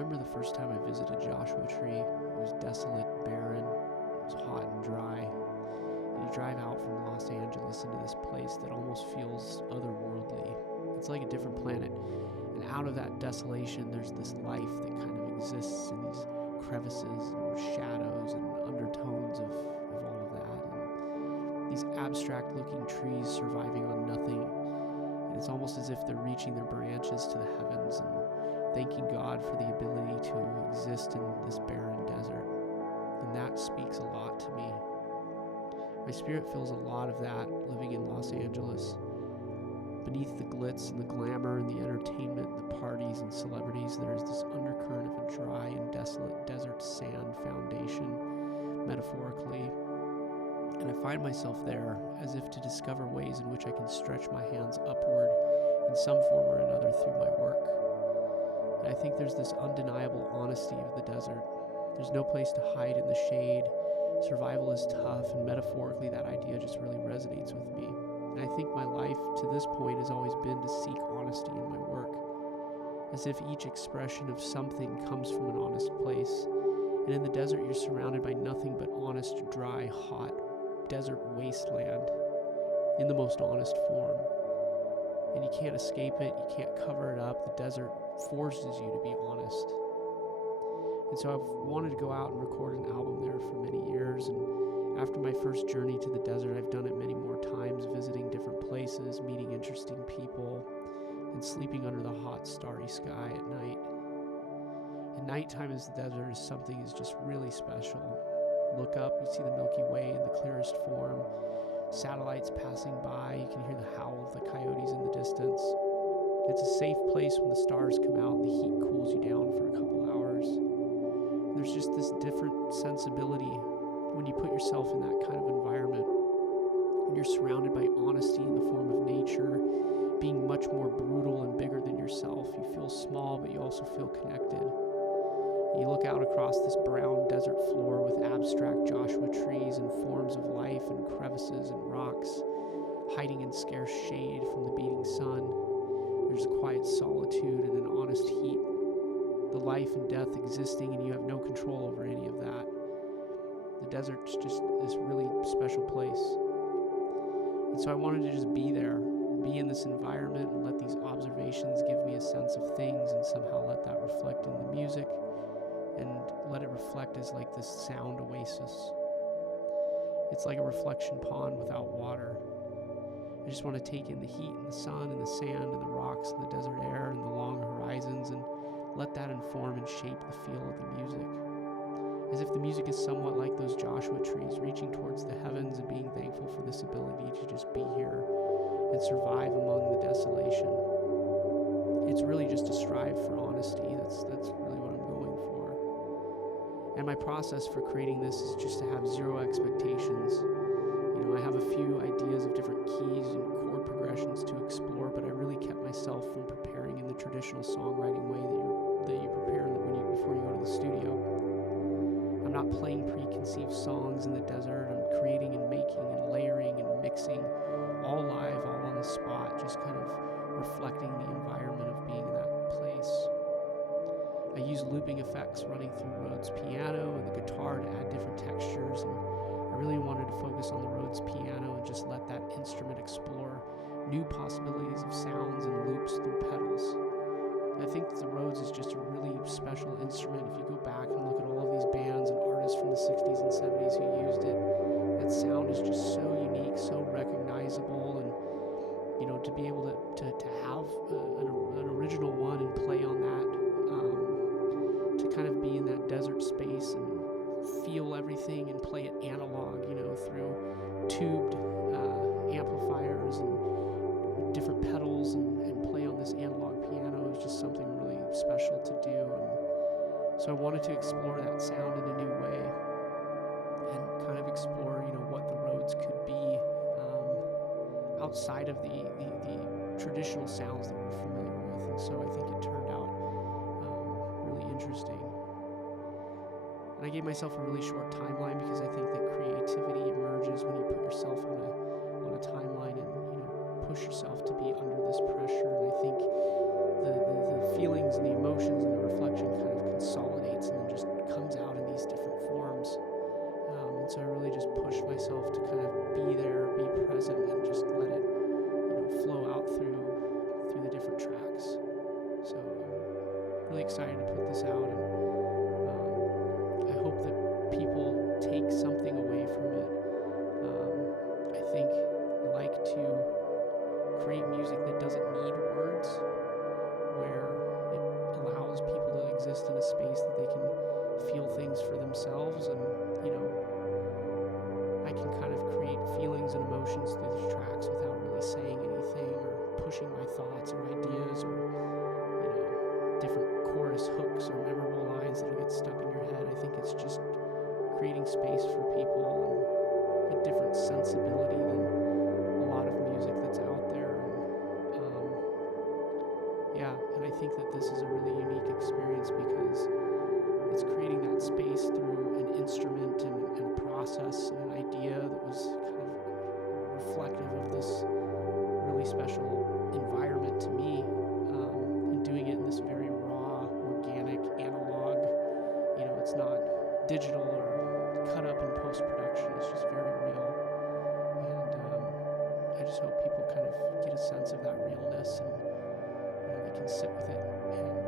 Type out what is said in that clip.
remember the first time I visited Joshua Tree. It was desolate, barren, it was hot and dry. And you drive out from Los Angeles into this place that almost feels otherworldly. It's like a different planet. And out of that desolation, there's this life that kind of exists in these crevices and shadows and undertones of all of that. And these abstract-looking trees surviving on nothing. And it's almost as if they're reaching their branches to the heavens and thanking God for the ability to exist in this barren desert. And that speaks a lot to me. My spirit feels a lot of that living in Los Angeles. Beneath the glitz and the glamour and the entertainment, the parties and celebrities, there's this undercurrent of a dry and desolate desert sand foundation, metaphorically. And I find myself there as if to discover ways in which I can stretch my hands upward in some form or another through my work. And I think there's this undeniable honesty of the desert. There's no place to hide in the shade. Survival is tough, and metaphorically that idea just really resonates with me. And I think my life to this point has always been to seek honesty in my work, as if each expression of something comes from an honest place. And in the desert, you're surrounded by nothing but honest, dry, hot desert wasteland in the most honest form. And you can't escape it, you can't cover it up. The desert forces you to be honest. And so I've wanted to go out and record an album there for many years, and after my first journey to the desert, I've done it many more times, visiting different places, meeting interesting people, and sleeping under the hot, starry sky at night. And nighttime in the desert is something is just really special. Look up, you see the Milky Way in the clearest form, satellites passing by, you can hear the howl of the coyotes in the distance. It's a safe place when the stars come out and the heat cools you down for a couple hours. And there's just this different sensibility when you put yourself in that kind of environment. When you're surrounded by honesty in the form of nature, being much more brutal and bigger than yourself. You feel small, but you also feel connected. You look out across this brown desert floor with abstract Joshua trees and forms of life and crevices and rocks, hiding in scarce shade from the beating sun. There's a quiet solitude and an honest heat. The life and death existing, and you have no control over any of that. The desert's just this really special place. And so I wanted to just be there, be in this environment, and let these observations give me a sense of things, and somehow let that reflect in the music, and let it reflect as like this sound oasis. It's like a reflection pond without water. I just want to take in the heat and the sun and the sand and the rocks and the desert air and the long horizons, and let that inform and shape the feel of the music. As if the music is somewhat like those Joshua trees, reaching towards the heavens and being thankful for this ability to just be here and survive among the desolation. It's really just to strive for honesty. That's really what I'm going for. And my process for creating this is just to have zero expectations. I have a few ideas of different keys and chord progressions to explore, but I really kept myself from preparing in the traditional songwriting way that you prepare before you go to the studio. I'm not playing preconceived songs in the desert. I'm creating and making and layering and mixing, all live, all on the spot, just kind of reflecting the environment of being in that place. I use looping effects running through Rhodes piano and the guitar to add different textures, and I really wanted to focus on the Rhodes piano and just let that instrument explore new possibilities of sounds and loops through pedals. I think that the Rhodes is just a really special instrument. If you go back and look at all of these bands and artists from the 60s and 70s who used it, that sound is just so unique, so recognizable, and to be able to have an original one and play on that, to kind of be in that desert space and feel everything and play it analog, through tubed amplifiers and different pedals and play on this analog piano is just something really special to do. And so I wanted to explore that sound in a new way and kind of explore, what the Rhodes could be outside of the traditional sounds that we're familiar with. And so I think it turned out really interesting. And I gave myself a really short timeline because I think that creativity emerges when you put yourself on a timeline and push yourself to be under this pressure. And I think the feelings and the emotions and the reflection kind of really excited to put this out, and I hope that people take something away from it. I think I like to create music that doesn't need words, where it allows people to exist in a space that they can feel things for themselves, and I can kind of create feelings and emotions through the tracks without really saying anything or pushing my thoughts or ideas or different chorus hooks or memorable lines that'll get stuck in your head. I think it's just creating space for people and a different sensibility than a lot of music that's out there. And I think that this is a really unique experience because it's creating that space through an instrument and a process and an idea that was kind of reflective of this really special environment to me, and doing it in this very raw, organic, analog. It's not digital or cut up in post-production. It's just very real. And I just hope people kind of get a sense of that realness, and they can sit with it and